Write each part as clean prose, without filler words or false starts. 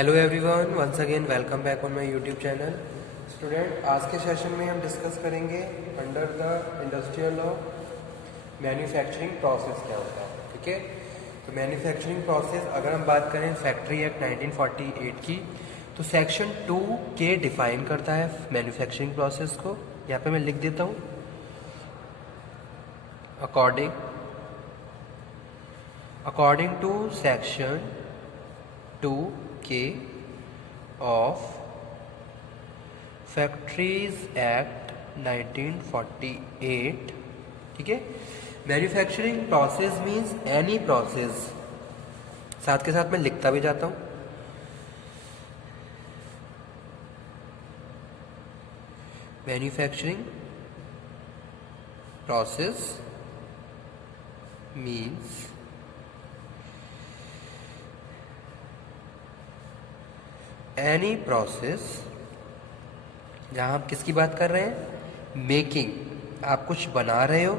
Hello everyone, once again welcome back on my YouTube channel. Student, आज के session में हम डिस्कस करेंगे under the industrial law manufacturing process क्या होता है। ठीक है, तो मैन्युफैक्चरिंग प्रोसेस अगर हम बात करें फैक्ट्री एक्ट 1948 की, तो सेक्शन 2 के डिफाइन करता है मैन्युफैक्चरिंग प्रोसेस को। यहाँ पे मैं लिख देता हूँ, according to section 2K of factories act 1948। ठीक है, manufacturing process means any process, साथ के साथ मैं लिखता भी जाता हूं, manufacturing process means any process, जहां आप किसकी बात कर रहे हैं, मेकिंग, आप कुछ बना रहे हो।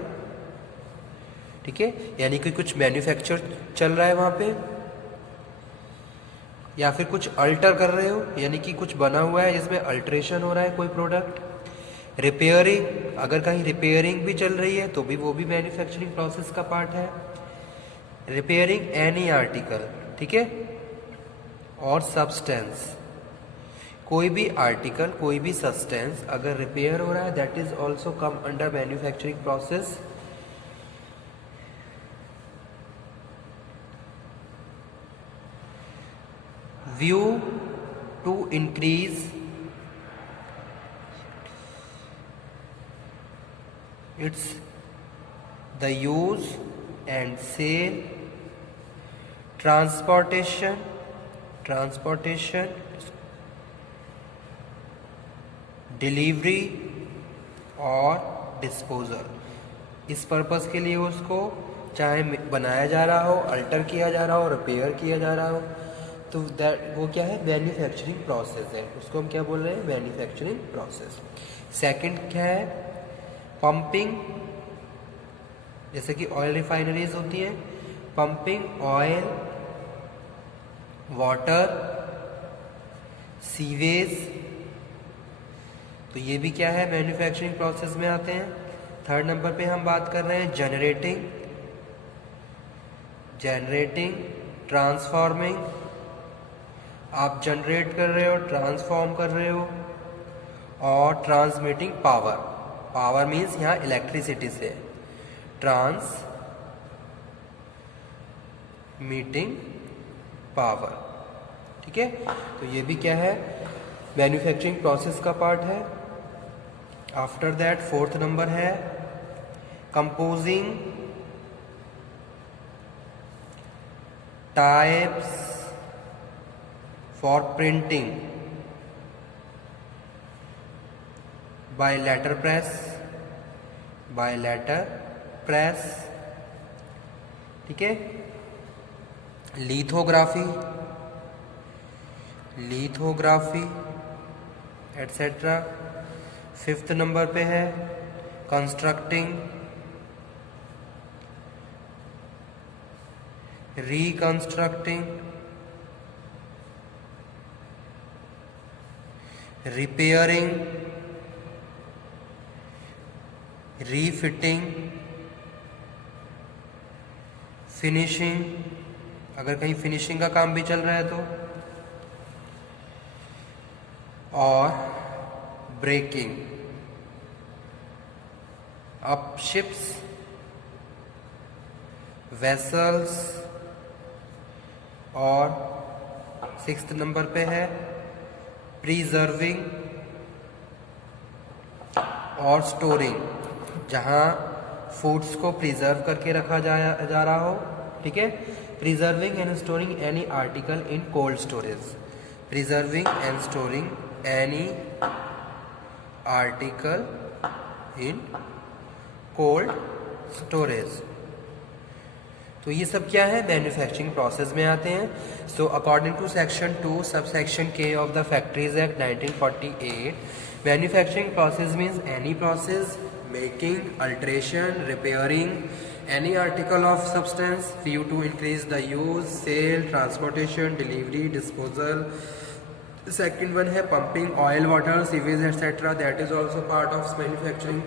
ठीक है, यानी कि कुछ मैन्युफैक्चर चल रहा है वहां पे, या फिर कुछ अल्टर कर रहे हो, यानी कि कुछ बना हुआ है जिसमें अल्टरेशन हो रहा है कोई प्रोडक्ट। रिपेयरिंग, अगर कहीं रिपेयरिंग भी चल रही है तो भी वो भी मैन्युफैक्चरिंग प्रोसेस का पार्ट है। रिपेयरिंग एनी आर्टिकल, ठीक है, और सब्सटेंस, कोई भी आर्टिकल, कोई भी सब्सटेंस अगर रिपेयर हो रहा है, that is also come under manufacturing process. View to increase its the use and sale, transportation delivery और डिस्पोजल, इस पर्पस के लिए उसको चाहे बनाया जा रहा हो, अल्टर किया जा रहा हो, रिपेयर किया जा रहा हो, तो दैट वो क्या है, मैन्युफैक्चरिंग प्रोसेस है, उसको हम क्या बोल रहे हैं, मैन्युफैक्चरिंग प्रोसेस। सेकंड क्या है, पंपिंग, जैसे कि ऑयल रिफाइनरीज होती है, पंपिंग ऑयल, वाटर, सीवेज, तो ये भी क्या है, मैन्युफैक्चरिंग प्रोसेस में आते हैं। थर्ड नंबर पे हम बात कर रहे हैं जनरेटिंग, ट्रांसफॉर्मिंग, आप जनरेट कर रहे हो, ट्रांसफॉर्म कर रहे हो, और ट्रांसमिटिंग पावर मीन्स यहाँ इलेक्ट्रिसिटी से, ट्रांसमिटिंग पावर। ठीक है, तो ये भी क्या है, मैन्युफैक्चरिंग प्रोसेस का पार्ट है। आफ्टर दैट फोर्थ नंबर है composing types for printing by letter press. ठीक है, लिथोग्राफी एटसेट्रा। फिफ्थ नंबर पे है constructing, reconstructing, repairing, refitting, finishing, अगर कहीं फिनिशिंग का काम भी चल रहा है तो, और ब्रेकिंग अप शिप्स, वेसल्स, और सिक्स्थ नंबर पे है प्रिजर्विंग और स्टोरिंग, जहां फूड्स को प्रिजर्व करके रखा जा रहा हो। ठीक है, preserving and storing any article in cold storage, preserving and storing any article in cold storage. तो ये सब क्या है, मैन्युफैक्चरिंग प्रोसेस में आते हैं। So according to section 2 sub section के of the factories act 1948, manufacturing process means any process making, alteration, repairing any article of substance due to increase the use, sale, transportation, delivery, disposal. Second one है pumping oil, water, sewage, etc. That is also part of manufacturing.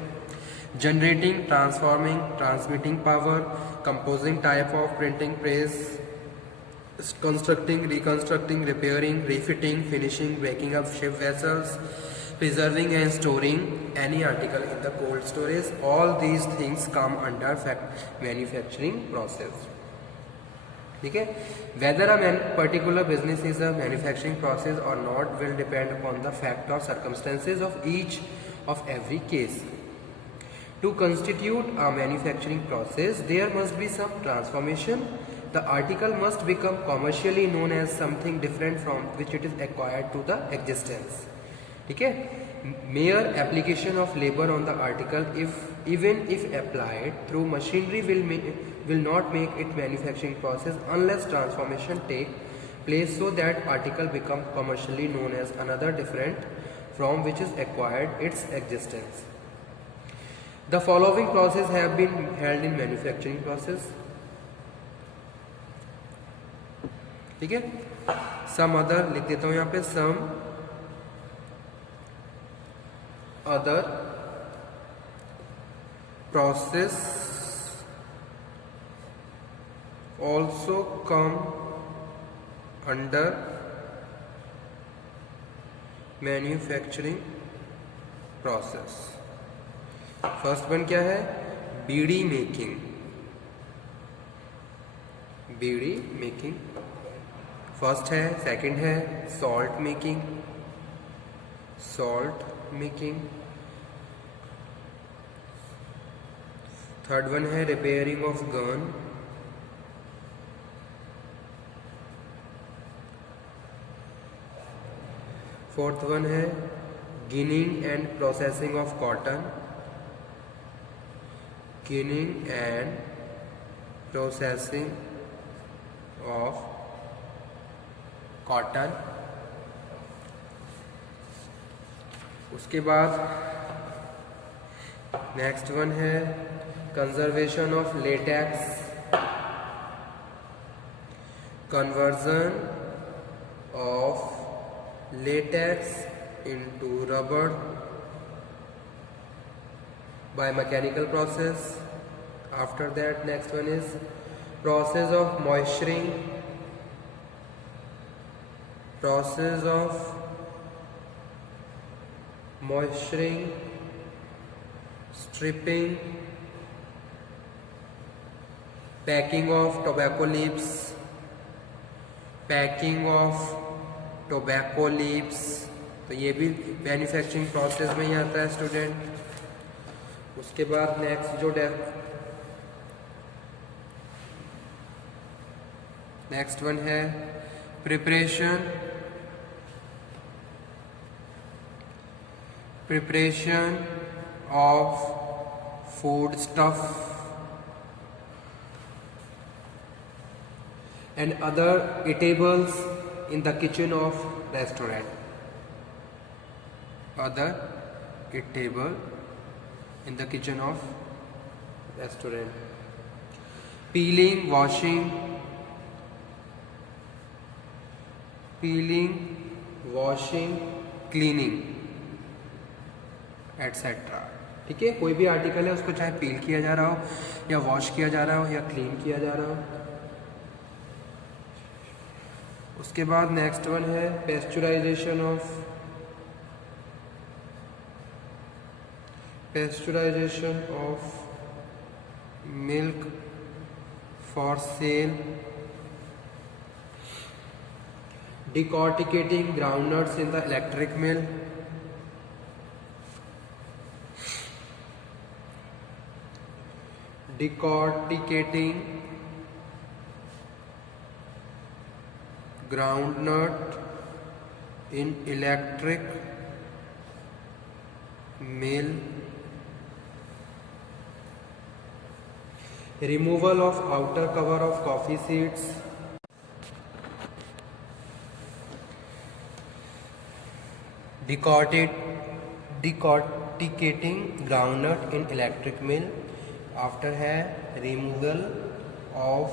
Generating, transforming, transmitting power, composing type of printing press, constructing, reconstructing, repairing, refitting, finishing, breaking up ship vessels, preserving and storing any article in the cold storage. All these things come under manufacturing process. ठीक है, whether a particular business is a manufacturing process or not will depend upon the fact or circumstances of each of every case. To constitute a manufacturing process, there must be some transformation. The article must become commercially known as something different from which it is acquired to the existence. ठीक है, mere application of labor on the article, even if applied through machinery, will not make it manufacturing process unless transformation take place so that article become commercially known as another different from which is acquired its existence. The following process have been held in manufacturing process. ठीक है, some other लिख देता हूँ यहाँ पे, some other process also come under manufacturing process. First one क्या है? Bidi making. Bidi making first है. सेकंड है salt making. Salt making. Third one है repairing of gun. Fourth one है ginning and processing of cotton. Ginning and processing of cotton. उसके बाद next one है conservation of latex. Conversion of latex into rubber by mechanical process. After that, next one is process of moisturing. Process of moisturing, stripping, packing of tobacco leaves. Packing of tobacco leaves, तो ये भी manufacturing process में ही आता है student. उसके बाद next one है preparation. Preparation of food stuff and other eatables in the kitchen of restaurant. Other eatable in the kitchen of restaurant. Peeling, washing, cleaning, etc. ठीक है, कोई भी आर्टिकल है उसको चाहे पील किया जा रहा हो या वॉश किया जा रहा हो या क्लीन किया जा रहा हो. उसके बाद नेक्स्ट वन है pasteurisation of milk for sale. Decorticating groundnuts in the electric mill. डिकॉर्टिकेटिंग groundnut in electric mill. Removal of outer cover of coffee seeds. Decorticating groundnut in electric mill. After है removal of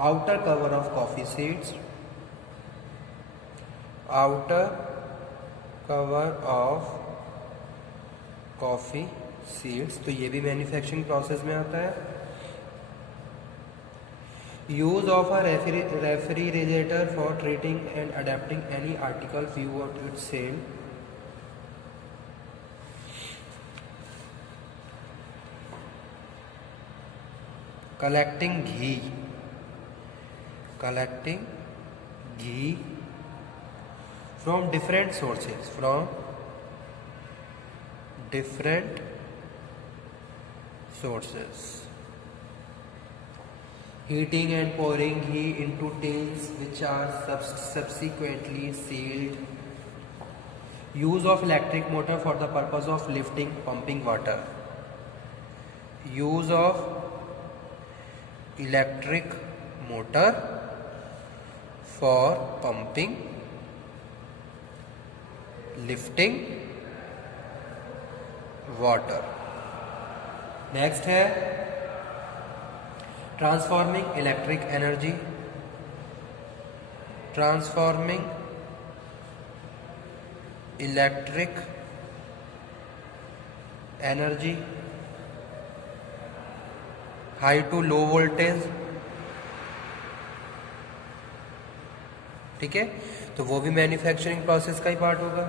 outer cover of coffee seeds, outer cover of coffee seeds, तो ये भी manufacturing process में आता है। Use of a refrigerator for treating and adapting any article view of its sale, collecting ghee from different sources, heating and pouring ghee into tins which are subsequently sealed, use of electric motor for the purpose of lifting, pumping water, use of electric motor for pumping, lifting water। Next है transforming electric energy, transforming electric energy high to low voltage, ठीक है, तो वो भी manufacturing process का ही part होगा।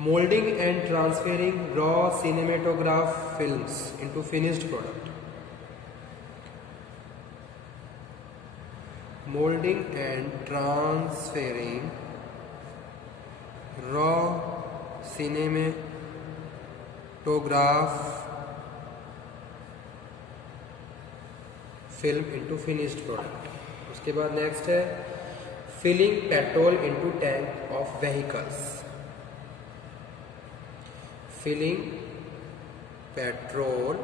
Moulding and transferring raw cinematograph films into finished product, moulding and transferring raw cinematograph film into finished product. उसके बाद नेक्स्ट है filling petrol into tank of vehicles, filling petrol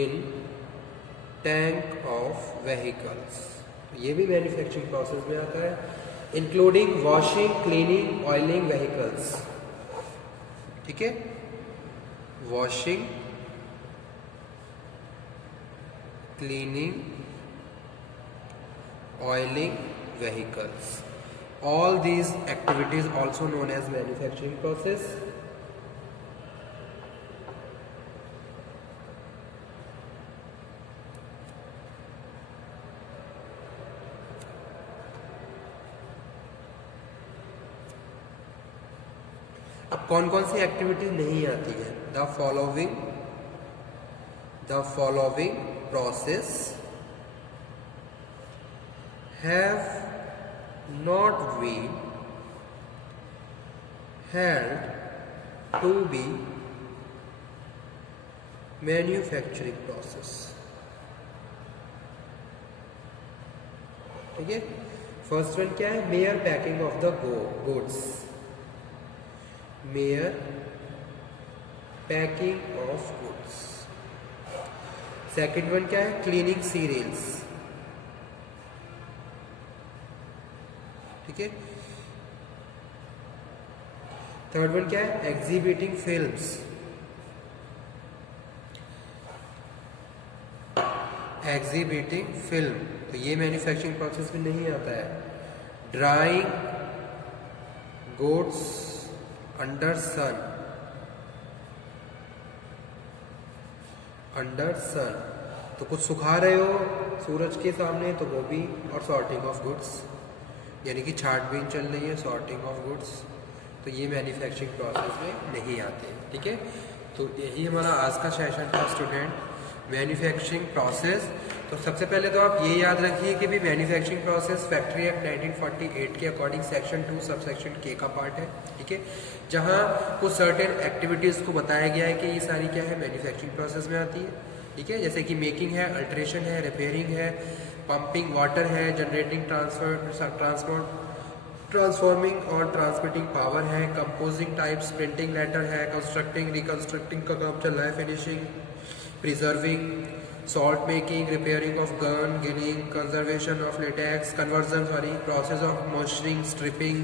in tank of vehicles, ये भी manufacturing process में आता है। Including washing, cleaning, oiling vehicles, ठीक है, washing, cleaning, oiling vehicles, all these activities also known as manufacturing process। अब कौन कौन सी एक्टिविटीज नहीं आती है? The following process have not been held to be manufacturing process, ठीक है। फर्स्ट वन क्या है? Mere packing of the goods, mere packing of goods. Second one क्या है? क्लीनिंग सीरियल्स, ठीक है। थर्ड वन क्या है? एग्जिबिटिंग फिल्म्स, एग्जिबिटिंग फिल्म, तो ये मैन्युफैक्चरिंग प्रोसेस में नहीं आता है। ड्राइंग गुड्स अंडर सन, तो कुछ सुखा रहे हो सूरज के सामने तो वो भी, और सॉर्टिंग ऑफ गुड्स, यानी कि छाटबीन चल रही है, सॉर्टिंग ऑफ गुड्स, तो ये मैन्युफैक्चरिंग प्रोसेस में नहीं आते, ठीक है। तो यही हमारा आज का सेशन था स्टूडेंट, मैन्युफैक्चरिंग प्रोसेस। तो सबसे पहले तो आप ये याद रखिए कि भी मैन्युफैक्चरिंग प्रोसेस फैक्ट्री एक्ट 1948 के अकॉर्डिंग सेक्शन 2 सब सेक्शन के का पार्ट है, ठीक है, जहाँ कुछ सर्टेन एक्टिविटीज़ को बताया गया है कि ये सारी क्या है मैन्युफैक्चरिंग प्रोसेस में आती है, ठीक है, जैसे कि मेकिंग है, अल्ट्रेशन है, रिपेयरिंग है, पंपिंग वाटर है, जनरेटिंग ट्रांसफॉर्मिंग और ट्रांसमिटिंग पावर है, कंपोजिंग टाइप्स, प्रिंटिंग लेटर है, कंस्ट्रक्टिंग रिकंस्ट्रक्टिंग का काम चल रहा है, finishing preserving, salt making, repairing of gun, ginning, conservation of latex, process of moisturizing, stripping,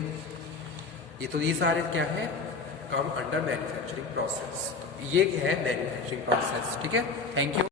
ये सारे क्या है काम अंडर मैन्युफैक्चरिंग प्रोसेस। ये है मैन्युफैक्चरिंग प्रोसेस। ठीक है, थैंक यू।